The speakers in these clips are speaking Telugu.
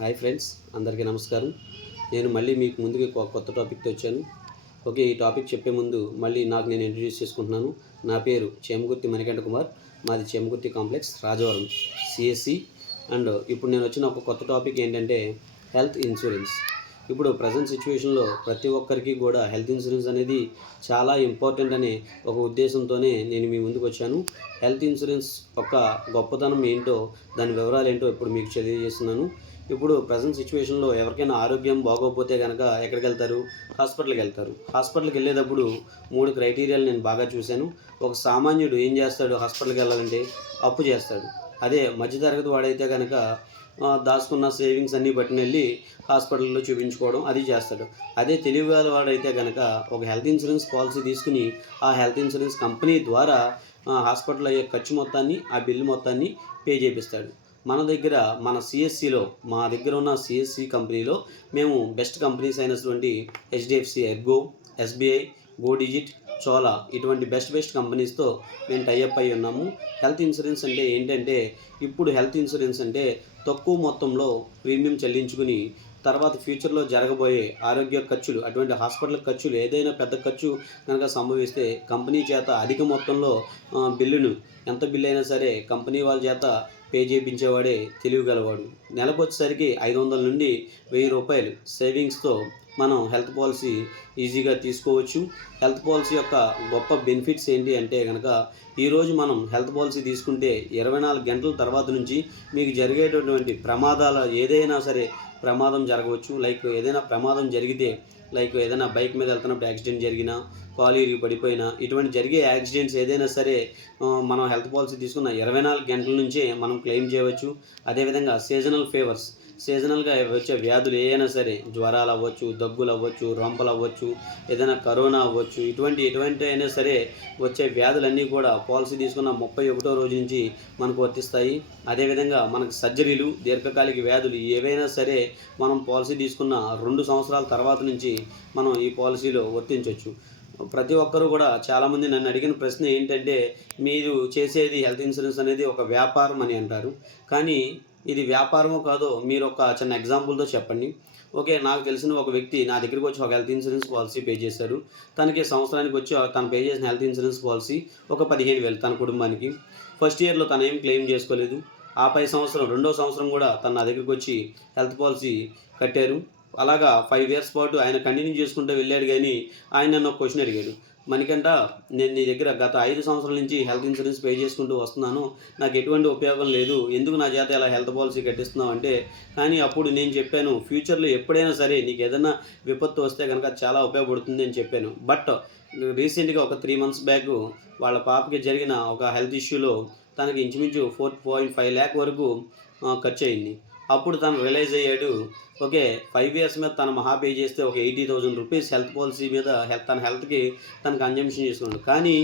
హాయ్ ఫ్రెండ్స్, అందరికీ నమస్కారం. నేను మళ్ళీ మీకు ముందుకి కొత్త టాపిక్తో వచ్చాను. ఓకే, ఈ టాపిక్ చెప్పే ముందు మళ్ళీ నేను ఇంట్రడ్యూస్ చేసుకుంటున్నాను. నా పేరు చేమకుర్తి మణికంఠ కుమార్. మాది Chemakurthi complex, Rajavaram, CSC. And ఇప్పుడు నేను వచ్చిన ఒక కొత్త టాపిక్ ఏంటంటే హెల్త్ ఇన్సూరెన్స్. ఇప్పుడు ప్రజెంట్ సిచ్యువేషన్లో ప్రతి ఒక్కరికి కూడా హెల్త్ ఇన్సూరెన్స్ అనేది చాలా ఇంపార్టెంట్ అనే ఒక ఉద్దేశంతోనే నేను మీ ముందుకు వచ్చాను. హెల్త్ ఇన్సూరెన్స్ ఒక గొప్పతనం ఏంటో, దాని వివరాలు ఏంటో ఇప్పుడు మీకు తెలియజేస్తున్నాను. ఇప్పుడు ప్రజెంట్ సిచ్యువేషన్లో ఎవరికైనా ఆరోగ్యం బాగోకపోతే కనుక ఎక్కడికి వెళ్తారు? హాస్పిటల్కి వెళ్తారు. హాస్పిటల్కి వెళ్ళేటప్పుడు 3 క్రైటీరియాలు నేను బాగా చూశాను. ఒక సామాన్యుడు ఏం చేస్తాడు? హాస్పిటల్కి వెళ్ళాలంటే అప్పు చేస్తాడు. అదే మధ్యతరగతి వాడైతే కనుక దాచుకున్న సేవింగ్స్ అన్నీ బట్టిన వెళ్ళి హాస్పిటల్లో చూపించుకోవడం అది చేస్తాడు. అదే తెలివిగల వాడైతే కనుక ఒక హెల్త్ ఇన్సూరెన్స్ పాలసీ తీసుకుని ఆ హెల్త్ ఇన్సూరెన్స్ కంపెనీ ద్వారా హాస్పిటల్ అయ్యే ఖర్చు మొత్తాన్ని, ఆ బిల్లు మొత్తాన్ని పే చేపిస్తాడు. మన సిఎస్సిలో, మా దగ్గర ఉన్న సిఎస్సి కంపెనీలో మేము బెస్ట్ కంపెనీస్ అయినటువంటి HDFC Ergo, SBI, go digit, Chola ఇటువంటి బెస్ట్ కంపెనీస్తో మేము టైఅప్ అయి ఉన్నాము. హెల్త్ ఇన్సూరెన్స్ అంటే ఏంటంటే, ఇప్పుడు హెల్త్ ఇన్సూరెన్స్ అంటే తక్కువ మొత్తంలో ప్రీమియం చెల్లించుకుని తర్వాత ఫ్యూచర్లో జరగబోయే ఆరోగ్య ఖర్చులు, అటువంటి హాస్పిటల్ ఖర్చులు, ఏదైనా పెద్ద ఖర్చు కనుక సంభవిస్తే కంపెనీ చేత అధిక మొత్తంలో బిల్లును, ఎంత బిల్లు అయినా సరే కంపెనీ వాళ్ళ చేత పే చేయించేవాడే తెలివిగలవాడు. నెలకు వచ్చేసరికి 500 నుండి 1000 రూపాయలు సేవింగ్స్తో మనం హెల్త్ పాలసీ ఈజీగా తీసుకోవచ్చు. హెల్త్ పాలసీ యొక్క గొప్ప బెనిఫిట్స్ ఏంటి అంటే కనుక, ఈరోజు మనం హెల్త్ పాలసీ తీసుకుంటే 24 గంటల తర్వాత నుంచి మీకు జరిగేటటువంటి ప్రమాదాలు ఏదైనా సరే ప్రమాదం జరగవచ్చు. ఏదైనా ప్రమాదం జరిగితే, ఏదైనా బైక్ మీద వెళ్తున్నప్పుడు యాక్సిడెంట్ జరిగినా, కాలు ఇరిగి పడిపోయినా, ఇటువంటి జరిగే యాక్సిడెంట్స్ ఏదైనా సరే మనం హెల్త్ పాలసీ తీసుకున్న 24 గంటల నుంచే మనం క్లెయిమ్ చేయవచ్చు. అదేవిధంగా సీజనల్గా వచ్చే వ్యాధులు ఏవైనా సరే, జ్వరాలు అవ్వచ్చు, దగ్గులు అవ్వచ్చు, రొంపలు అవ్వచ్చు, ఏదైనా కరోనా అవ్వచ్చు, ఎటువంటి అయినా సరే వచ్చే వ్యాధులన్నీ కూడా పాలసీ తీసుకున్న 31వ రోజు నుంచి మనకు వర్తిస్తాయి. అదేవిధంగా మనకు సర్జరీలు, దీర్ఘకాలిక వ్యాధులు ఏవైనా సరే మనం పాలసీ తీసుకున్న 2 సంవత్సరాల తర్వాత నుంచి మనం ఈ పాలసీలో వర్తించవచ్చు. ప్రతి ఒక్కరూ కూడా, చాలామంది నన్ను అడిగిన ప్రశ్న ఏంటంటే, మీరు చేసేది హెల్త్ ఇన్సూరెన్స్ అనేది ఒక వ్యాపారం అని అంటారు. కానీ ఇది వ్యాపారమో కాదో మీరు ఒక చిన్న ఎగ్జాంపుల్తో చెప్పండి. ఓకే, నాకు తెలిసిన ఒక వ్యక్తి నా దగ్గరికి వచ్చి ఒక హెల్త్ ఇన్సూరెన్స్ పాలసీ పే చేశారు. తనకి సంవత్సరానికి వచ్చి తను పే చేసిన హెల్త్ ఇన్సూరెన్స్ పాలసీ ఒక 15,000 తన కుటుంబానికి. ఫస్ట్ ఇయర్లో తను ఏం క్లెయిమ్ చేసుకోలేదు. ఆ పై సంవత్సరం, 2వ సంవత్సరం కూడా తను నా దగ్గరికి వచ్చి హెల్త్ పాలసీ కట్టారు. అలాగా 5 ఇయర్స్ పాటు ఆయన కంటిన్యూ చేసుకుంటూ వెళ్ళాడు. కానీ ఆయన నన్ను ఒక క్వశ్చన్ అడిగాడు, మణికంఠ, నేను నీ దగ్గర గత 5 సంవత్సరాల నుంచి హెల్త్ ఇన్సూరెన్స్ పే చేసుకుంటూ వస్తున్నాను, నాకు ఎటువంటి ఉపయోగం లేదు, ఎందుకు నా చేత ఇలా హెల్త్ పాలసీ కట్టిస్తున్నావు అంటే, కానీ అప్పుడు నేను చెప్పాను, ఫ్యూచర్లో ఎప్పుడైనా సరే నీకు ఏదైనా విపత్తు వస్తే కనుక చాలా ఉపయోగపడుతుంది అని చెప్పాను. బట్ రీసెంట్గా ఒక 3 మంత్స్ బ్యాక్ వాళ్ళ పాపకి జరిగిన ఒక హెల్త్ ఇష్యూలో తనకి ఇంచుమించు 4.5 lakh వరకు ఖర్చు అయింది. అప్పుడు తను రియలైజ్ అయ్యాడు, ఓకే, 5 ఇయర్స్ మీద తను మహా పే చేస్తే ఒక 80,000 రూపీస్ హెల్త్ పాలసీ మీద తన హెల్త్కి తను కన్జంప్షన్ చేసుకున్నాడు. కానీ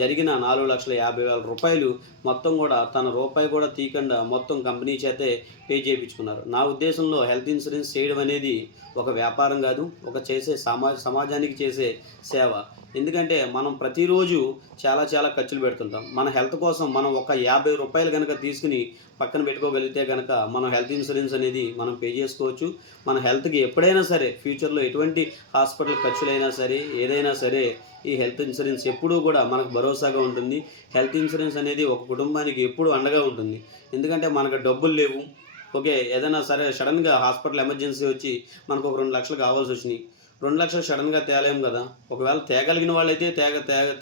జరిగిన 4,50,000 రూపాయలు మొత్తం కూడా తన రూపాయి కూడా తీయకుండా మొత్తం కంపెనీ చేతే పే చేయించుకున్నారు. నా ఉద్దేశంలో హెల్త్ ఇన్సూరెన్స్ చేయడం అనేది ఒక వ్యాపారం కాదు, ఒక సమాజానికి చేసే సేవ. ఎందుకంటే మనం ప్రతిరోజు చాలా ఖర్చులు పెడుతుంటాం. మన హెల్త్ కోసం మనం ఒక 50 రూపాయలు కనుక తీసుకుని పక్కన పెట్టుకోగలిగితే కనుక మనం హెల్త్ ఇన్సూరెన్స్ అనేది మనం పే చేసుకోవచ్చు. మన హెల్త్కి ఎప్పుడైనా సరే, ఫ్యూచర్లో ఎటువంటి హాస్పిటల్ ఖర్చులైనా సరే, ఏదైనా సరే ఈ హెల్త్ ఇన్సూరెన్స్ ఎప్పుడూ కూడా మనకు భరోసాగా ఉంటుంది. హెల్త్ ఇన్సూరెన్స్ అనేది ఒక కుటుంబానికి ఎప్పుడూ అండగా ఉంటుంది. ఎందుకంటే మనకు డబ్బులు లేవు, ఓకే, ఏదైనా సరే సడన్గా హాస్పిటల్ ఎమర్జెన్సీ వచ్చి మనకు ఒక 2 లక్షలు కావాల్సి వచ్చినాయి. 2 లక్షలు సడన్గా తేలేము కదా. ఒకవేళ తేగలిగిన వాళ్ళైతే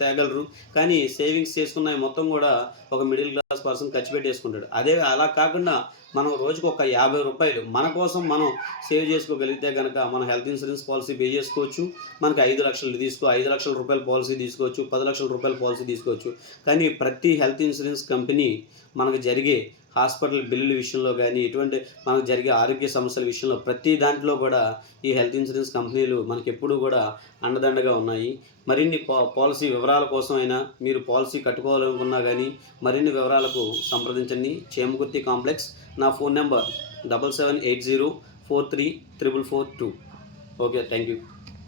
తేగలరు. కానీ సేవింగ్స్ చేసుకున్న మొత్తం కూడా ఒక మిడిల్ క్లాస్ పర్సన్ ఖర్చు పెట్టేసుకుంటాడు. అలా కాకుండా మనం రోజుకు ఒక 50 రూపాయలు మన కోసం మనం సేవ్ చేసుకోగలిగితే కనుక మనం హెల్త్ ఇన్సూరెన్స్ పాలసీ పే చేసుకోవచ్చు. మనకు 5 లక్షల రూపాయల పాలసీ తీసుకోవచ్చు, 10 లక్షల రూపాయల పాలసీ తీసుకోవచ్చు. కానీ ప్రతి హెల్త్ ఇన్సూరెన్స్ కంపెనీ మనకు జరిగే హాస్పిటల్ బిల్లుల విషయంలో కానీ, మనకు జరిగే ఆరోగ్య సమస్యల విషయంలో ప్రతి దాంట్లో కూడా ఈ హెల్త్ ఇన్సూరెన్స్ కంపెనీలు మనకి ఎప్పుడూ కూడా అండదండగా ఉన్నాయి. మరిన్ని పాలసీ వివరాల కోసం అయినా, మీరు పాలసీ కట్టుకోవాలనుకున్నా కానీ మరిన్ని వివరాలకు సంప్రదించండి. చేమకుర్తి కాంప్లెక్స్. నా phone number 7780434442. Okay, thank you.